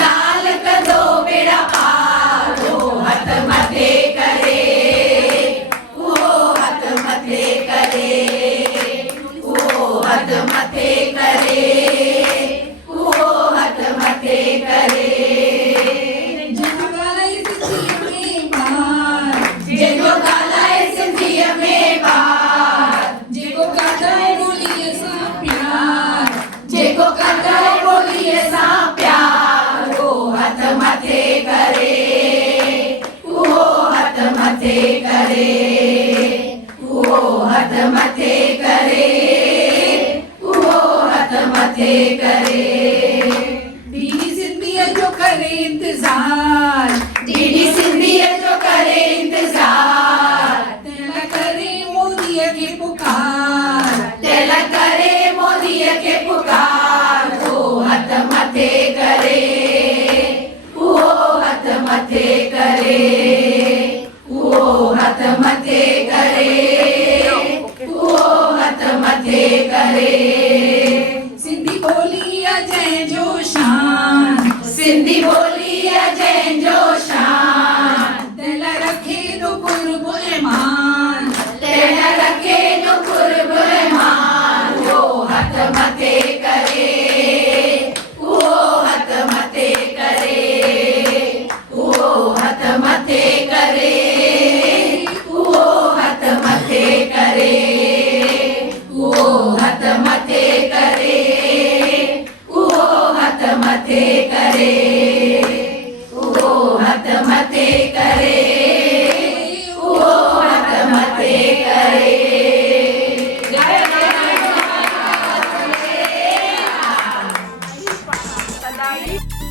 लाल कदो बेड़ा पार वो हथ मथे करे वो हथ मथे करे वो हथ मथे करे वो हथ मथे करे जेको ॻाल्हाए सिंधीअ में ॿार जेको ॻाल्हाए ॿोलीअ सां प्यार जेको ॻाल्हाए ॿोलीअ सां प्यार वो हथ मथे करे वो हथ मथे करे वो हथ मथे करे वो हथ मथे करे दीदी सिंधीअ जो करे इंतज़ार दीदी सिंधीअ जो करे इंतज़ार तेला करे मोदीअ खे पुकार तेला करे मोदीअ खे पुकार वो हथ मथे करे वो हथ मथे करे वो हथ मथे करे वो हथ मथे करे सिंधी ॿोली जंहिंजो शान सिंधी ॿोली जंहिंजो शान दिल रखे तो कुर्ब ईमान दिल रखे तो कुर्ब ईमान वो हथ मथे करे वो हथ मथे करे वो हथ मथे करे वो हथ मथे करे वो हथ मथे करे वो हथ मथे करे वो हथ मथे करे वो हथ मथे करे जय जय